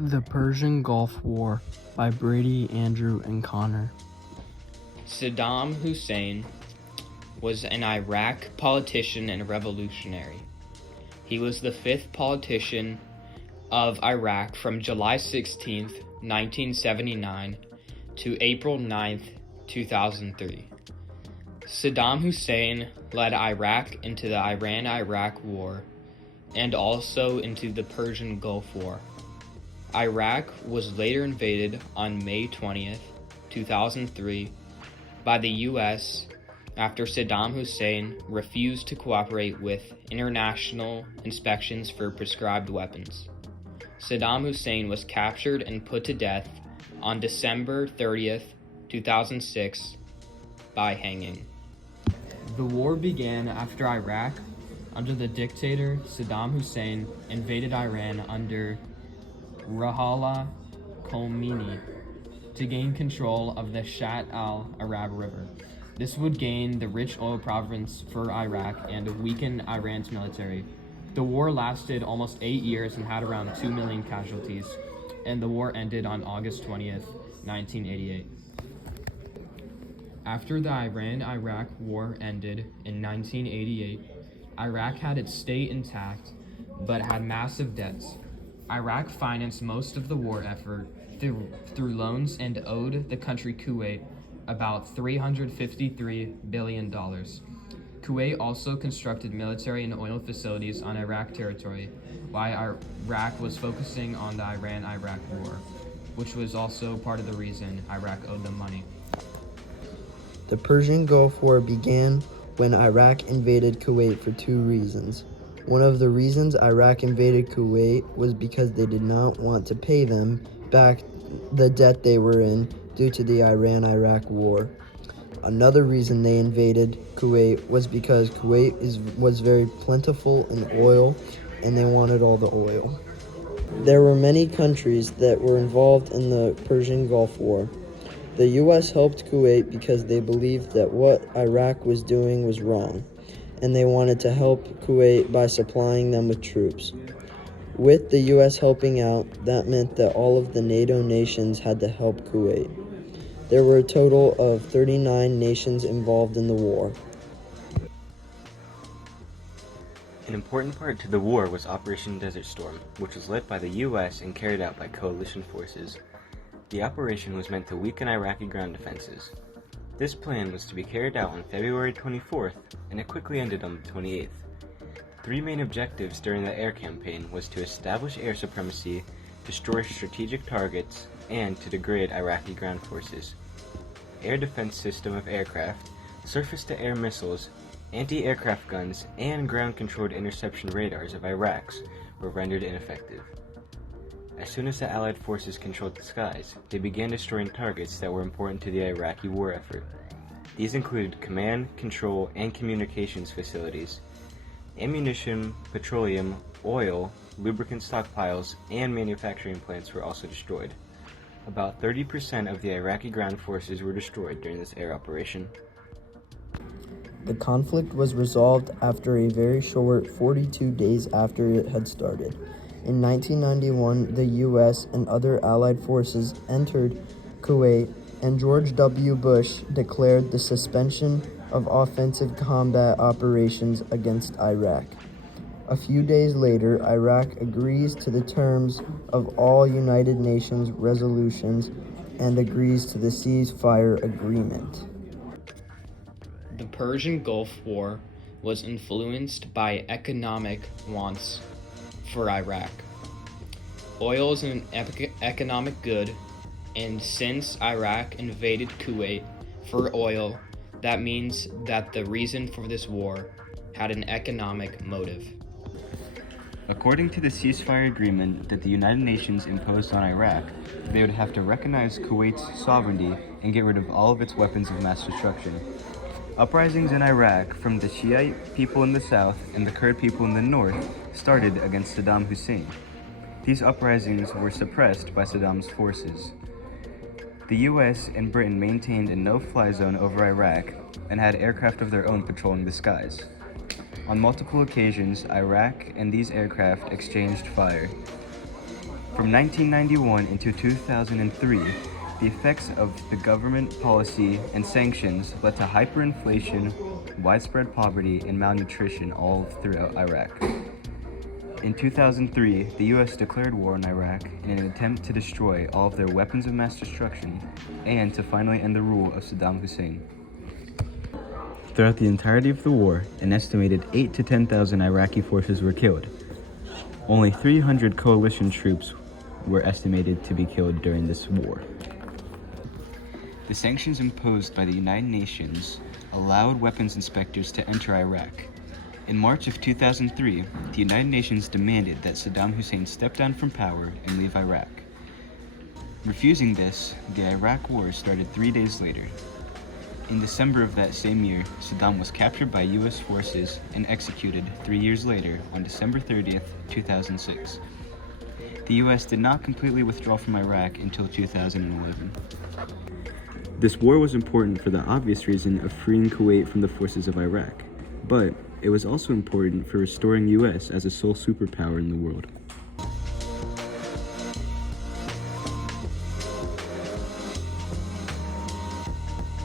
The Persian Gulf War by Brady, Andrew, and Connor. Saddam Hussein was an Iraq politician and revolutionary. He was the fifth politician of Iraq from July 16, 1979 to April 9, 2003. Saddam Hussein led Iraq into the Iran-Iraq War and also into the Persian Gulf War. Iraq was later invaded on May 20th, 2003 by the U.S. after Saddam Hussein refused to cooperate with international inspections for prescribed weapons. Saddam Hussein was captured and put to death on December 30th, 2006 by hanging. The war began after Iraq, under the dictator Saddam Hussein, invaded Iran under Ruhollah Khomeini to gain control of the Shatt al-Arab River. This would gain the rich oil province for Iraq and weaken Iran's military. The war lasted almost 8 years and had around 2 million casualties, and the war ended on August 20th, 1988. After the Iran-Iraq War ended in 1988, Iraq had its state intact, but had massive debts. Iraq financed most of the war effort through loans and owed the country Kuwait about $353 billion. Kuwait also constructed military and oil facilities on Iraq territory, while Iraq was focusing on the Iran-Iraq War, which was also part of the reason Iraq owed them money. The Persian Gulf War began when Iraq invaded Kuwait for two reasons. One of the reasons Iraq invaded Kuwait was because they did not want to pay them back the debt they were in due to the Iran-Iraq War. Another reason they invaded Kuwait was because Kuwait was very plentiful in oil and they wanted all the oil. There were many countries that were involved in the Persian Gulf War. The U.S. helped Kuwait because they believed that what Iraq was doing was wrong, and they wanted to help Kuwait by supplying them with troops. With the U.S. helping out, that meant that all of the NATO nations had to help Kuwait. There were a total of 39 nations involved in the war. An important part to the war was Operation Desert Storm, which was led by the U.S. and carried out by coalition forces. The operation was meant to weaken Iraqi ground defenses. This plan was to be carried out on February 24th, and it quickly ended on the 28th. Three main objectives during the air campaign was to establish air supremacy, destroy strategic targets, and to degrade Iraqi ground forces. Air defense system of aircraft, surface-to-air missiles, anti-aircraft guns, and ground-controlled interception radars of Iraq's were rendered ineffective. As soon as the Allied forces controlled the skies, they began destroying targets that were important to the Iraqi war effort. These included command, control, and communications facilities. Ammunition, petroleum, oil, lubricant stockpiles, and manufacturing plants were also destroyed. About 30% of the Iraqi ground forces were destroyed during this air operation. The conflict was resolved after a very short 42 days after it had started. In 1991, the U.S. and other Allied forces entered Kuwait, and George W. Bush declared the suspension of offensive combat operations against Iraq. A few days later, Iraq agrees to the terms of all United Nations resolutions and agrees to the ceasefire agreement. The Persian Gulf War was influenced by economic wants for Iraq. Oil is an economic good, and since Iraq invaded Kuwait for oil, that means that the reason for this war had an economic motive. According to the ceasefire agreement that the United Nations imposed on Iraq, they would have to recognize Kuwait's sovereignty and get rid of all of its weapons of mass destruction. Uprisings in Iraq from the Shiite people in the south and the Kurd people in the north started against Saddam Hussein. These uprisings were suppressed by Saddam's forces. The US and Britain maintained a no-fly zone over Iraq and had aircraft of their own patrolling the skies. On multiple occasions, Iraq and these aircraft exchanged fire. From 1991 until 2003, the effects of the government policy and sanctions led to hyperinflation, widespread poverty, and malnutrition all throughout Iraq. In 2003, the U.S. declared war on Iraq in an attempt to destroy all of their weapons of mass destruction and to finally end the rule of Saddam Hussein. Throughout the entirety of the war, an estimated 8,000 to 10,000 Iraqi forces were killed. Only 300 coalition troops were estimated to be killed during this war. The sanctions imposed by the United Nations allowed weapons inspectors to enter Iraq. In March of 2003, the United Nations demanded that Saddam Hussein step down from power and leave Iraq. Refusing this, the Iraq War started 3 days later. In December of that same year, Saddam was captured by U.S. forces and executed 3 years later on December 30th, 2006. The U.S. did not completely withdraw from Iraq until 2011. This war was important for the obvious reason of freeing Kuwait from the forces of Iraq, but it was also important for restoring U.S. as a sole superpower in the world.